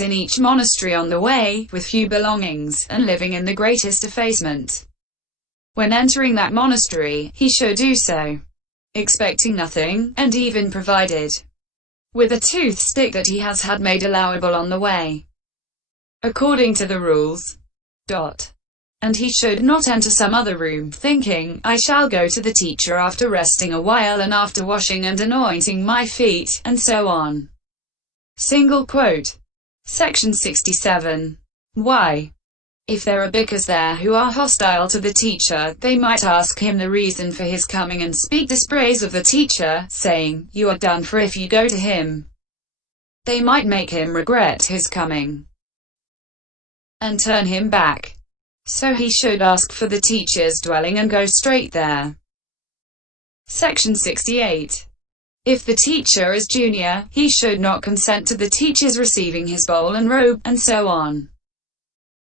in each monastery on the way, with few belongings, and living in the greatest effacement. When entering that monastery, he should do so, expecting nothing, and even provided with a toothstick that he has had made allowable on the way, according to the rules. And he should not enter some other room, thinking, I shall go to the teacher after resting a while and after washing and anointing my feet, and so on. Single quote. Section 67. Why? If there are bhikkhus there who are hostile to the teacher, they might ask him the reason for his coming and speak dispraise of the teacher, saying, you are done for if you go to him. They might make him regret his coming and turn him back. So he should ask for the teacher's dwelling and go straight there. Section 68. If the teacher is junior, he should not consent to the teacher's receiving his bowl and robe, and so on.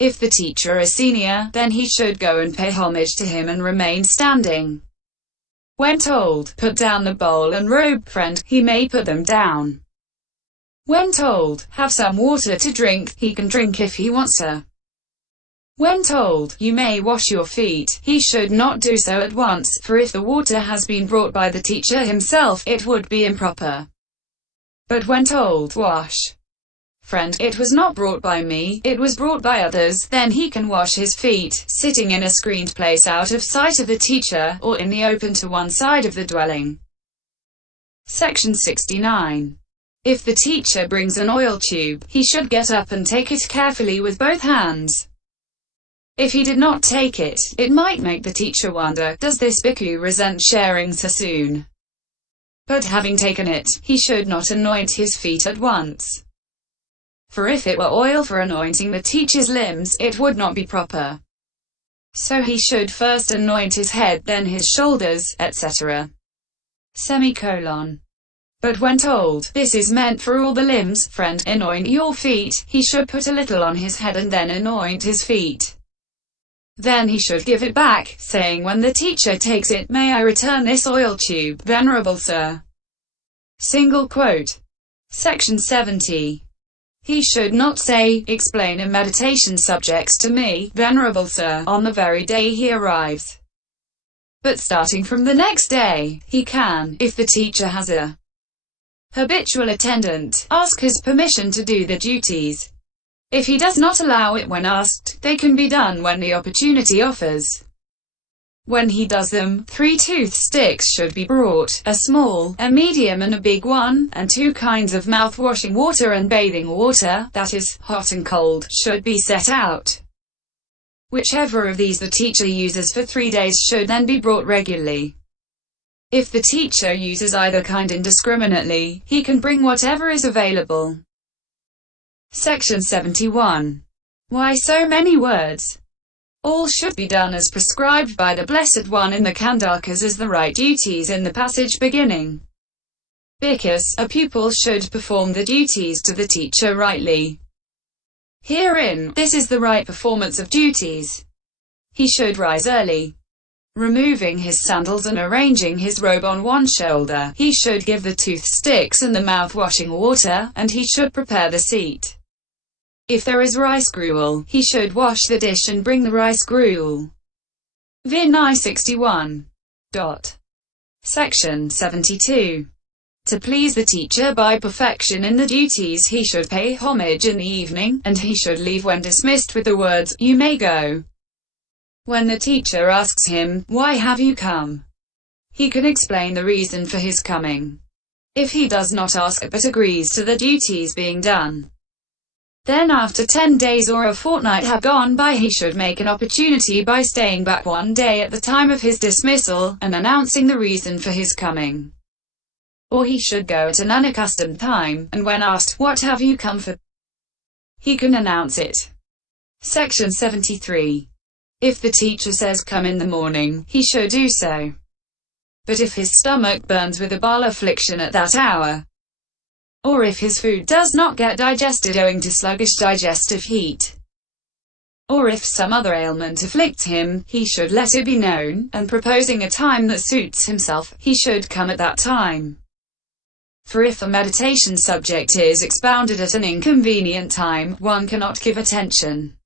If the teacher is senior, then he should go and pay homage to him and remain standing. When told, put down the bowl and robe, friend, he may put them down. When told, have some water to drink, he can drink if he wants to. When told, you may wash your feet, he should not do so at once, for if the water has been brought by the teacher himself, it would be improper. But when told, wash, friend, it was not brought by me, it was brought by others, then he can wash his feet, sitting in a screened place out of sight of the teacher, or in the open to one side of the dwelling. Section 69. If the teacher brings an oil tube, he should get up and take it carefully with both hands. If he did not take it, it might make the teacher wonder, does this bhikkhu resent sharing so soon? But having taken it, he should not anoint his feet at once. For if it were oil for anointing the teacher's limbs, it would not be proper. So he should first anoint his head, then his shoulders, etc. Semicolon. But when told, this is meant for all the limbs, friend, anoint your feet, he should put a little on his head and then anoint his feet. Then he should give it back, saying when the teacher takes it, may I return this oil tube, venerable sir. Single quote. Section 70. He should not say, explain a meditation subject to me, venerable sir, on the very day he arrives. But starting from the next day, he can, if the teacher has a habitual attendant, ask his permission to do the duties. If he does not allow it when asked, they can be done when the opportunity offers. When he does them, 3 toothsticks should be brought, a small, a medium and a big one, and 2 kinds of mouth-washing water and bathing water, that is, hot and cold, should be set out. Whichever of these the teacher uses for 3 days should then be brought regularly. If the teacher uses either kind indiscriminately, he can bring whatever is available. Section 71. Why so many words? All should be done as prescribed by the Blessed One in the Kandakas as the right duties in the passage beginning. Bhikkhus, a pupil should perform the duties to the teacher rightly. Herein, this is the right performance of duties. He should rise early, removing his sandals and arranging his robe on one shoulder. He should give the toothsticks and the mouth-washing water, and he should prepare the seat. If there is rice gruel, he should wash the dish and bring the rice gruel. Vinay 61. Section 72. To please the teacher by perfection in the duties, he should pay homage in the evening, and he should leave when dismissed with the words, you may go. When the teacher asks him, why have you come? He can explain the reason for his coming. If he does not ask but agrees to the duties being done, then after 10 days or a fortnight have gone by, he should make an opportunity by staying back 1 day at the time of his dismissal, and announcing the reason for his coming. Or he should go at an unaccustomed time, and when asked, what have you come for? He can announce it. Section 73. If the teacher says come in the morning, he should do so. But if his stomach burns with a bile affliction at that hour, or if his food does not get digested owing to sluggish digestive heat, or if some other ailment afflicts him, he should let it be known, and proposing a time that suits himself, he should come at that time. For if a meditation subject is expounded at an inconvenient time, one cannot give attention.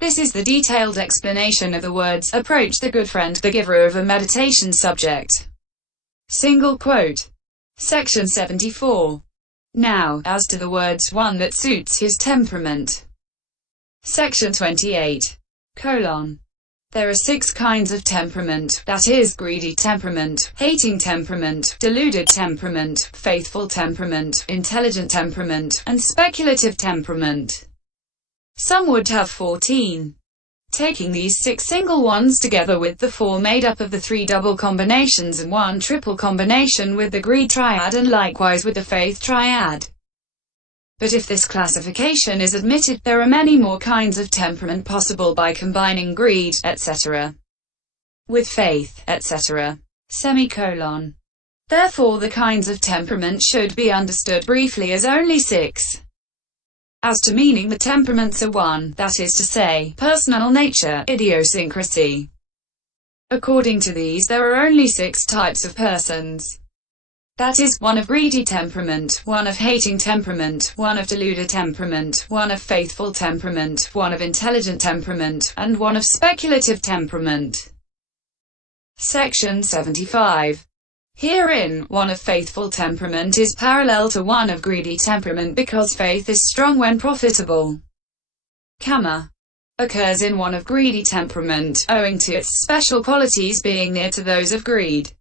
This is the detailed explanation of the words, approach the good friend, the giver of a meditation subject. Single quote. Section 74. Now, as to the words, one that suits his temperament. Section 28. There are 6 kinds of temperament, that is, greedy temperament, hating temperament, deluded temperament, faithful temperament, intelligent temperament, and speculative temperament. Some would have 14. Taking these 6 single ones together with the 4 made up of the 3 double combinations and 1 triple combination with the greed triad and likewise with the faith triad. But if this classification is admitted, there are many more kinds of temperament possible by combining greed, etc. with faith, etc. Therefore the kinds of temperament should be understood briefly as only 6. As to meaning, the temperaments are 1, that is to say, personal nature, idiosyncrasy. According to these, there are only 6 types of persons. That is, 1 of greedy temperament, 1 of hating temperament, 1 of deluded temperament, 1 of faithful temperament, 1 of intelligent temperament, and 1 of speculative temperament. Section 75. Herein, 1 of faithful temperament is parallel to 1 of greedy temperament because faith is strong when profitable. Karma occurs in 1 of greedy temperament, owing to its special qualities being near to those of greed.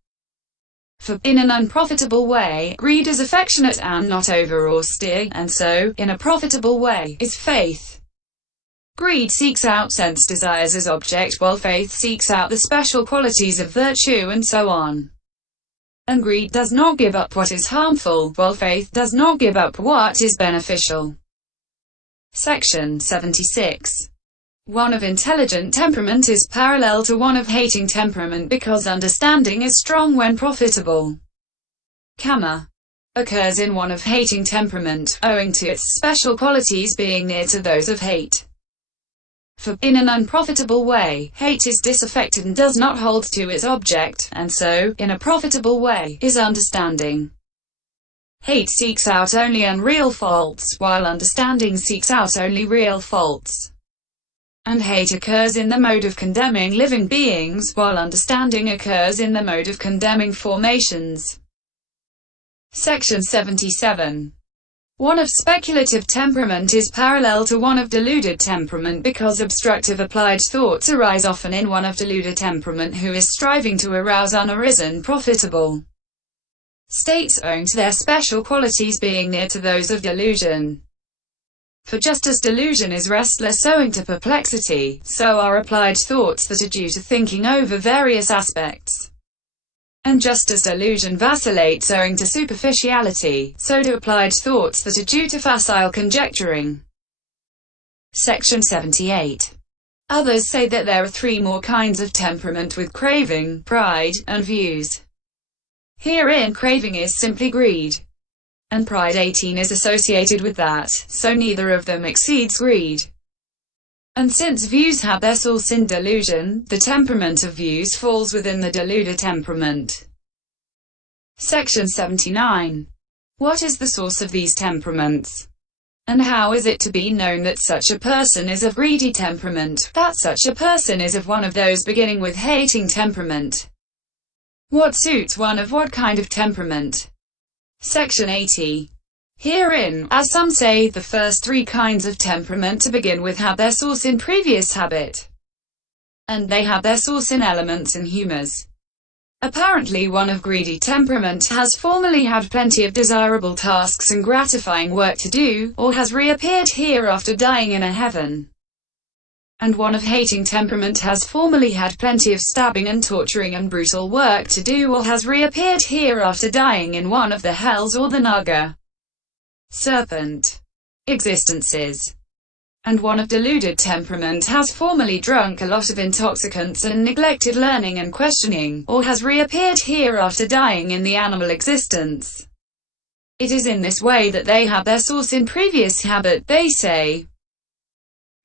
For, in an unprofitable way, greed is affectionate and not over austere, and so, in a profitable way, is faith. Greed seeks out sense desires as object, while faith seeks out the special qualities of virtue and so on. And greed does not give up what is harmful, while faith does not give up what is beneficial. Section 76. 1 of intelligent temperament is parallel to 1 of hating temperament because understanding is strong when profitable. Karma occurs in 1 of hating temperament, owing to its special qualities being near to those of hate. For, in an unprofitable way, hate is disaffected and does not hold to its object, and so, in a profitable way, is understanding. Hate seeks out only unreal faults, while understanding seeks out only real faults. And hate occurs in the mode of condemning living beings, while understanding occurs in the mode of condemning formations. Section 77. 1 of speculative temperament is parallel to 1 of deluded temperament because obstructive applied thoughts arise often in 1 of deluded temperament who is striving to arouse unarisen profitable states owing to their special qualities being near to those of delusion. For just as delusion is restless owing to perplexity, so are applied thoughts that are due to thinking over various aspects. And just as delusion vacillates owing to superficiality, so do applied thoughts that are due to facile conjecturing. Section 78. Others say that there are 3 more kinds of temperament with craving, pride, and views. Herein craving is simply greed. And pride 18 is associated with that, so neither of them exceeds greed. And since views have their source in delusion, the temperament of views falls within the deluded temperament. Section 79. What is the source of these temperaments? And how is it to be known that such a person is of greedy temperament, that such a person is of 1 of those beginning with hating temperament? What suits 1 of what kind of temperament? Section 80. Herein, as some say, the first 3 kinds of temperament to begin with have their source in previous habit. And they have their source in elements and humors. Apparently 1 of greedy temperament has formerly had plenty of desirable tasks and gratifying work to do, or has reappeared here after dying in a heaven. And 1 of hating temperament has formerly had plenty of stabbing and torturing and brutal work to do, or has reappeared here after dying in 1 of the hells or the naga serpent existences. And 1 of deluded temperament has formerly drunk a lot of intoxicants and neglected learning and questioning, or has reappeared here after dying in the animal existence. It is in this way that they have their source in previous habit, they say.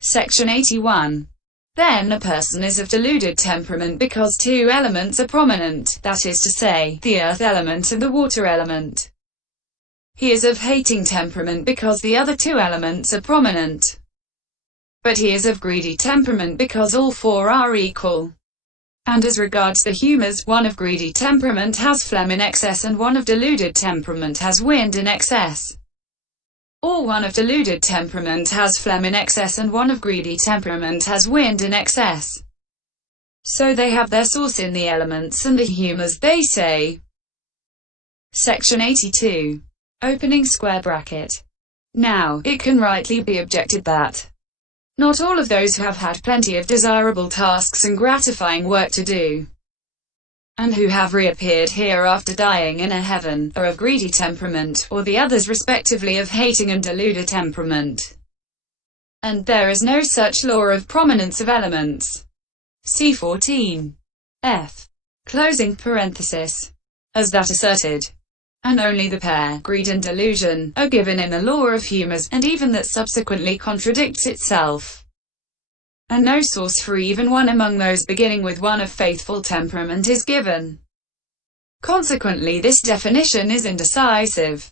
Section 81. Then a person is of deluded temperament because 2 elements are prominent, that is to say, the earth element and the water element. He is of hating temperament because the other two elements are prominent. But he is of greedy temperament because all four are equal. And as regards the humors, one of greedy temperament has phlegm in excess and one of deluded temperament has wind in excess. Or one of deluded temperament has phlegm in excess and one of greedy temperament has wind in excess. So they have their source in the elements and the humors, they say. Section 82. Opening square bracket. Now, it can rightly be objected that not all of those who have had plenty of desirable tasks and gratifying work to do, and who have reappeared here after dying in a heaven, are of greedy temperament, or the others respectively of hating and deluded temperament. And there is no such law of prominence of elements. See 14. F. Closing parenthesis. As that asserted. And only the pair, greed and delusion, are given in the law of humors, and even that subsequently contradicts itself. And no source for even one among those beginning with one of faithful temperament is given. Consequently this definition is indecisive.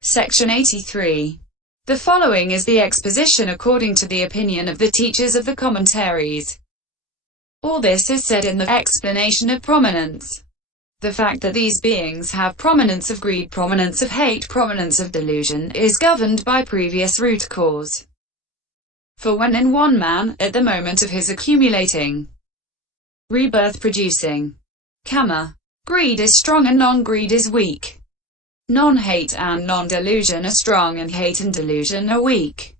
Section 83. The following is the exposition according to the opinion of the teachers of the commentaries. All this is said in the explanation of prominence. The fact that these beings have prominence of greed, prominence of hate, prominence of delusion, is governed by previous root cause. For when in one man, at the moment of his accumulating, rebirth-producing karma, greed is strong and non-greed is weak. Non-hate and non-delusion are strong and hate and delusion are weak.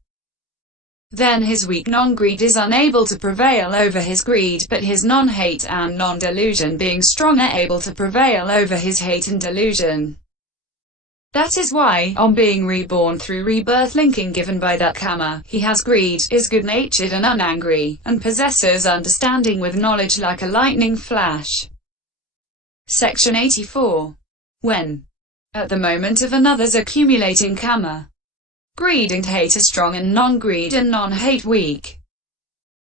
Then his weak non-greed is unable to prevail over his greed, but his non-hate and non-delusion being strong are able to prevail over his hate and delusion. That is why, on being reborn through rebirth linking given by that karma, he has greed, is good-natured and unangry, and possesses understanding with knowledge like a lightning flash. Section 84. When, at the moment of another's accumulating karma, greed and hate are strong and non-greed and non-hate weak,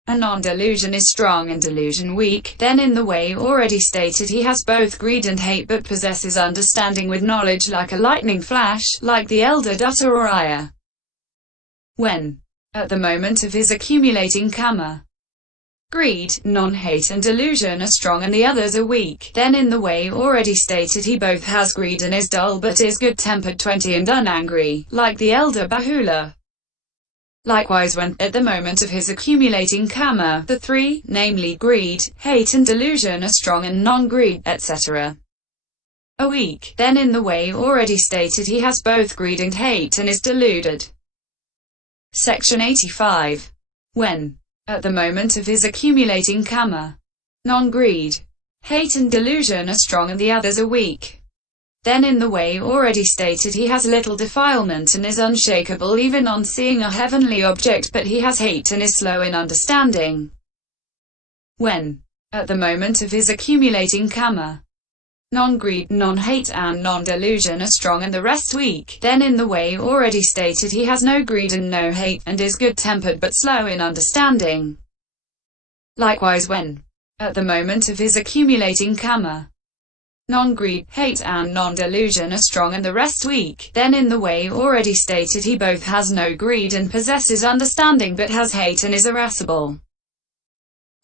and non-delusion is strong and delusion weak, then in the way already stated he has both greed and hate but possesses understanding with knowledge like a lightning flash, like the elder Dutta or Ayya. When, at the moment of his accumulating karma, greed, non-hate and delusion are strong and the others are weak, then in the way already stated he both has greed and is dull but is good-tempered 20 and unangry, like the elder Bahula. Likewise when, at the moment of his accumulating karma, the three, namely greed, hate and delusion are strong and non-greed, etc., are weak, then in the way already stated he has both greed and hate and is deluded. Section 85. When, at the moment of his accumulating karma, non-greed, hate and delusion are strong and the others are weak, then in the way already stated he has little defilement and is unshakable even on seeing a heavenly object, but he has hate and is slow in understanding. When, at the moment of his accumulating karma, non-greed, non-hate and non-delusion are strong and the rest weak, then in the way already stated he has no greed and no hate, and is good-tempered but slow in understanding. Likewise when, at the moment of his accumulating karma, non-greed, hate and non-delusion are strong and the rest weak, then in the way already stated he both has no greed and possesses understanding but has hate and is irascible.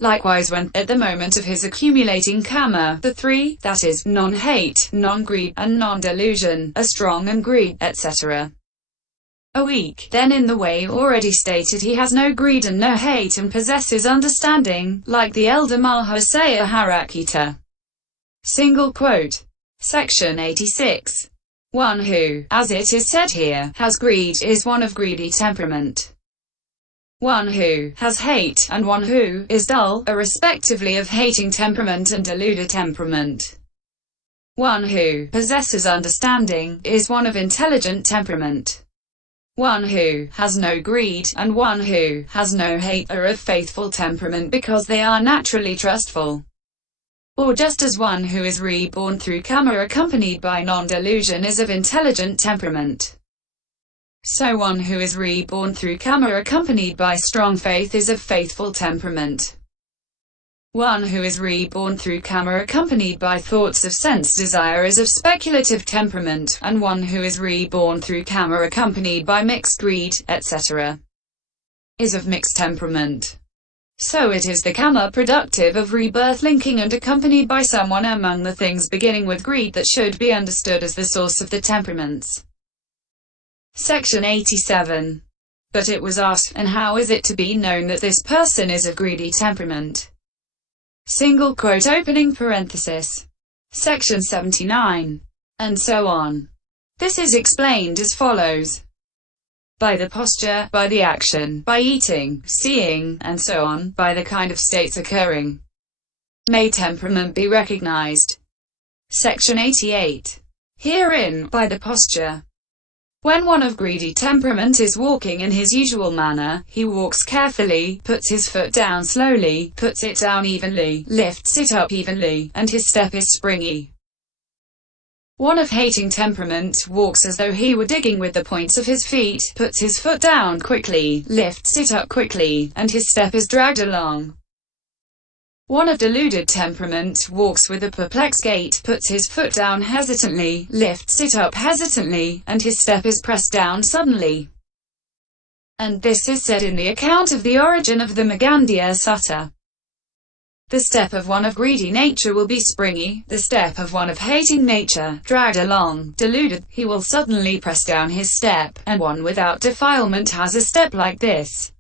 Likewise when, at the moment of his accumulating karma, the three, that is, non-hate, non-greed, and non-delusion, are strong and greed, etc., are weak, then in the way already stated he has no greed and no hate and possesses understanding, like the elder Mahasaya Harakita. Single quote. Section 86. One who, as it is said here, has greed, is one of greedy temperament. One who has hate, and one who is dull, are respectively of hating temperament and deluded temperament. One who possesses understanding, is one of intelligent temperament. One who has no greed, and one who has no hate, are of faithful temperament because they are naturally trustful. Or just as one who is reborn through karma accompanied by non-delusion is of intelligent temperament, so one who is reborn through karma accompanied by strong faith is of faithful temperament. One who is reborn through karma accompanied by thoughts of sense desire is of speculative temperament, and one who is reborn through karma accompanied by mixed greed, etc., is of mixed temperament. So it is the karma productive of rebirth linking and accompanied by someone among the things beginning with greed that should be understood as the source of the temperaments. Section 87. But it was asked, and how is it to be known that this person is of greedy temperament? Single quote opening parenthesis. Section 79. And so on. This is explained as follows. By the posture, by the action, by eating, seeing, and so on, by the kind of states occurring, may temperament be recognized. Section 88. Herein, by the posture. When one of greedy temperament is walking in his usual manner, he walks carefully, puts his foot down slowly, puts it down evenly, lifts it up evenly, and his step is springy. One of hating temperament walks as though he were digging with the points of his feet, puts his foot down quickly, lifts it up quickly, and his step is dragged along. One of deluded temperament walks with a perplexed gait, puts his foot down hesitantly, lifts it up hesitantly, and his step is pressed down suddenly. And this is said in the account of the origin of the Magandiya Sutta. The step of one of greedy nature will be springy, the step of one of hating nature, dragged along, deluded, he will suddenly press down his step, and one without defilement has a step like this.